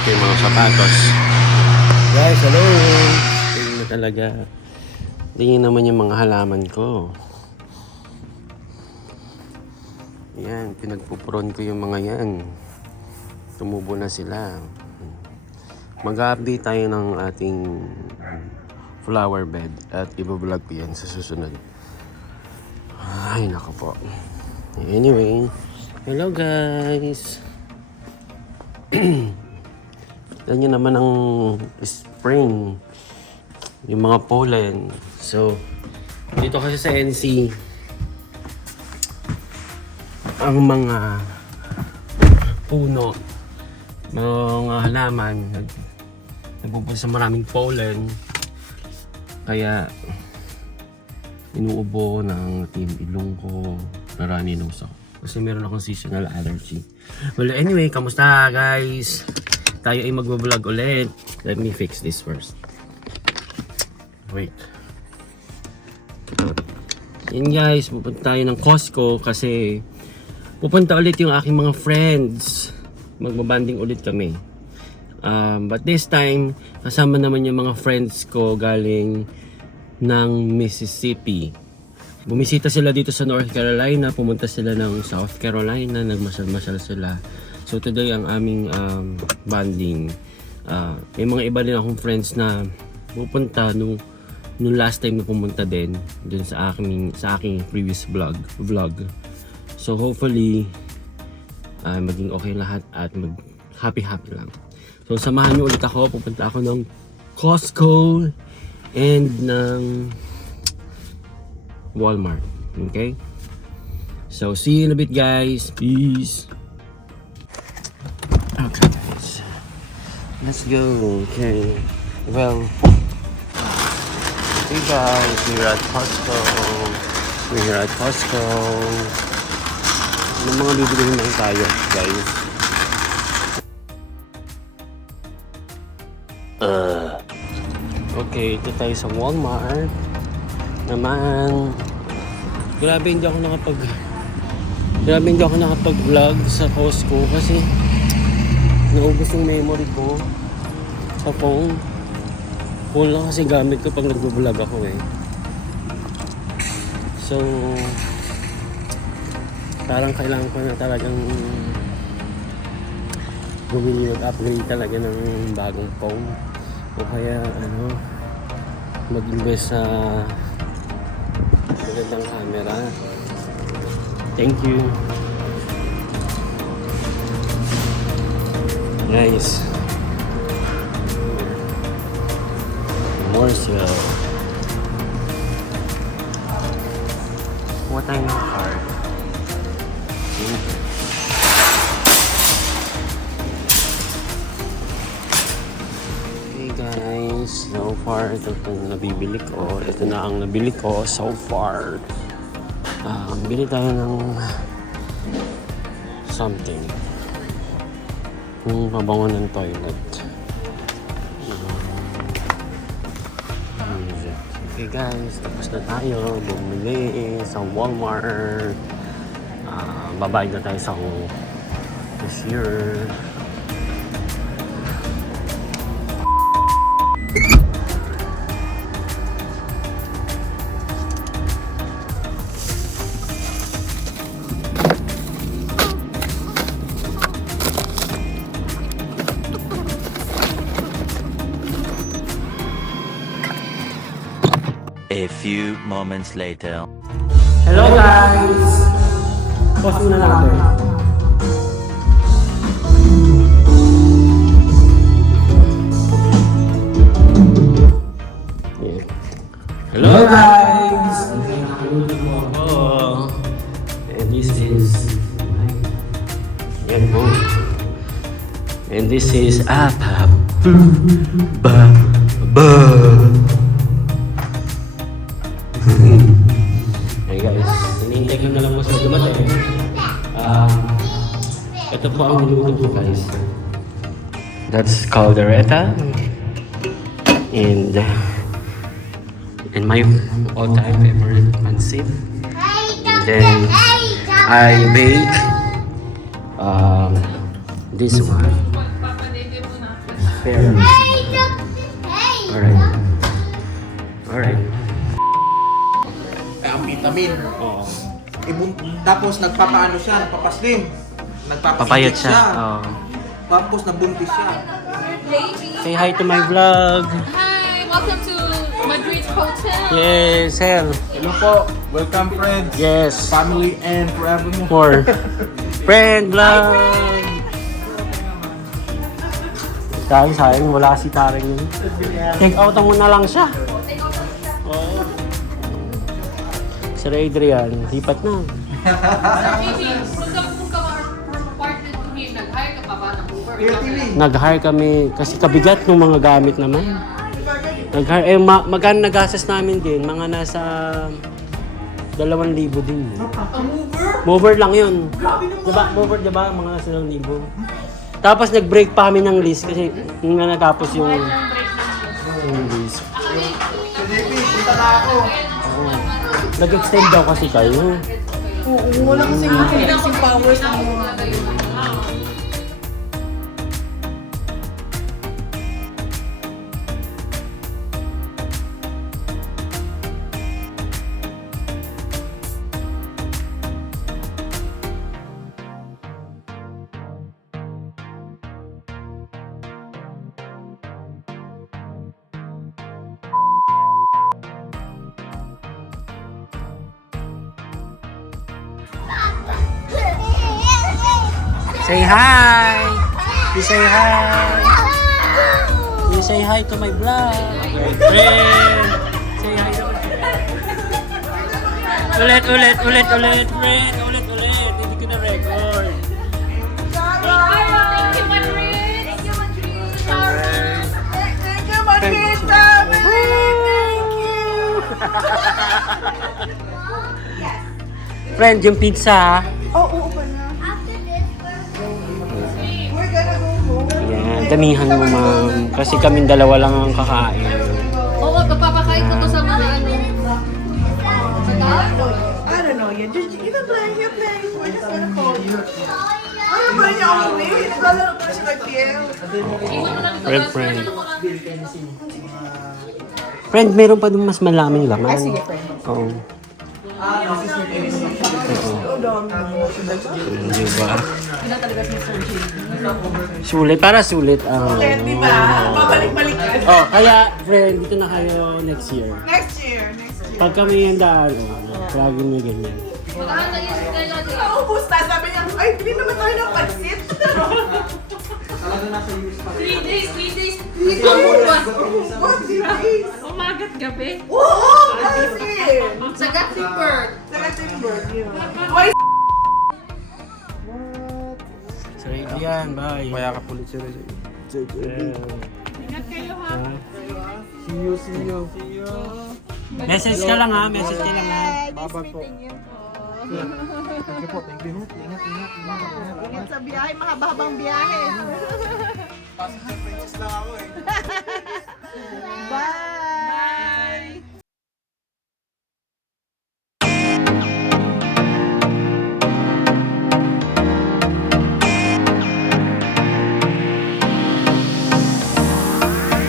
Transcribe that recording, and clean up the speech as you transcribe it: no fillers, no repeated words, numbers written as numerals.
Ito yung mga sapatos. Guys, hello! Tingin na talaga. Tingin naman yung mga halaman ko. Yan, pinagpupron ko yung mga yan. Tumubo na sila. Mag-update tayo ng ating flower bed at ibablog ko yan sa susunod. Ay, nako po. Anyway, hello guys! Tignan nyo naman ang spring, yung mga pollen. So, dito kasi sa NC, ang mga puno, mga halaman, nagpupunta sa maraming pollen. Kaya, inuubo ng team ilong ko, narani nose ako. Kasi meron akong seasonal allergy. Well, anyway, kamusta guys? Tayo ay magbablog ulit. Let me fix this first. Wait. Yan guys, pupunta tayo ng Costco kasi pupunta ulit yung aking mga friends. Magbabanding ulit kami. But this time, kasama naman yung mga friends ko galing ng Mississippi. Bumisita sila dito sa North Carolina, pumunta sila ng South Carolina, nagmasal-masal sila. So today ang aming bonding. May mga iba din akong friends na pupunta nung last time na pumunta din dun sa aking previous vlog. So hopefully maging okay lahat at happy lang. So samahan niyo ulit ako, pupunta ako ng Costco and ng Walmart. Okay? So see you in a bit guys. Peace. Okay guys. Let's go. Okay. Well, hey guys, we're at Costco. Yung mga bibilihin lang tayo guys. Okay, ito tayo sa Walmart naman. Grabe hindi ako nakapag-vlog sa Costco kasi naubos yung memory ko sa phone lang kasi gamit ko pag nag-vlog ako eh. So parang kailangan ko na talagang mag-upgrade talaga ng bagong phone o kaya mag-invest sa magandang camera. Thank you guys. More sale. What time of card? Hey guys, so far ito ang nabibili ko. Ito na ang nabili ko so far. Bili tayo ng something. Yung pabango ng toilet. Okay guys, tapos na tayo bumili sa Walmart. Babayad na tayo sa cashier. A few moments later. Hello guys! Pause na natin. Yeah. Hello guys! And this is and this is Apa Ba Ba. Hey guys, hinihintay ko na lang po sa dumating. Ito po ang niluto ko guys. That's caldereta. And my all-time favorite pancit. And then I bake this one. Fair. Alright. Alright. Ang vitamin. Oo. Tapos nagpapaano siya, nagpapaslim. Papayat siya. Oo. Tapos nabuntis siya. Say hi to my vlog. Hi, welcome to Madrid Hotel. Yes, hell. Hello po. Welcome friends. Yes. Family and forevermore. For friend vlog. Dahil sayang, wala si Tareng yun. Take out mo na lang siya. Oo. Sir Adrian, lipat na. Baby, kung ka from apartment to here, nag-hire ka pa ba ng Uber? Nag-hire kami kasi kabigat ng mga gamit naman. Nag-hire, magkano nagastos namin din? Mga nasa 2,000 din. Mover lang yun. Diba? Mover, diba? Mga nasa 2,000. Tapos nag-break pa kami ng list kasi nung natapos yung list. So JP, punta na ako. Oo. Nag-extend daw kasi kayo. Wala kasing powers ng mga... Say hi! You say hi! You say hi to my vlog! Friend! Say hi to my friend! Ulit! Friend! Ulit! Hindi ko na record. Thank you, Madrid. Thank you, Madrid. Thank you, Madrid family! Thank you! Friend, yung pizza ha? Oo pa na. We're gonna go home. Yan, damihan mo ma'am. Kasi kaming dalawa lang ang kakain. Oo, papapakain ko to sa mga ano. Sa daan. I don't know yet. Just, you're playing. We're just gonna call you. Ano ba niya ako eh? Naglalaro pa siya kay Piel. Iwan mo lang ito. Friend. Friend, meron pa dun mas malaming laman. Sige, friend. Oo. Diba? Sulit, para sulit ang... Di ba? Babalik-balikan. Oh, kaya friend, dito na kayo next year. Next year. Pag kami handaan, lagi may ganyan. Magkahanda yun si Kayla. Naubos na. Sabi niya, ay, hindi naman tayo ng pansit. 3 days. What? 3 days? Umagat gabi. Oo! Kasi! Sa Gothenburg. Sa Gothenburg, yun. Why? Sir Adrian, bye. Mayakap ulit siya. Ingat kayo ha. See you. Message ka lang ha, message ka lang ha. Babag po. Thank you po. Ingat. Ingat sa biyahe, mahaba-habang biyahe. Princess lang ako eh. Bye!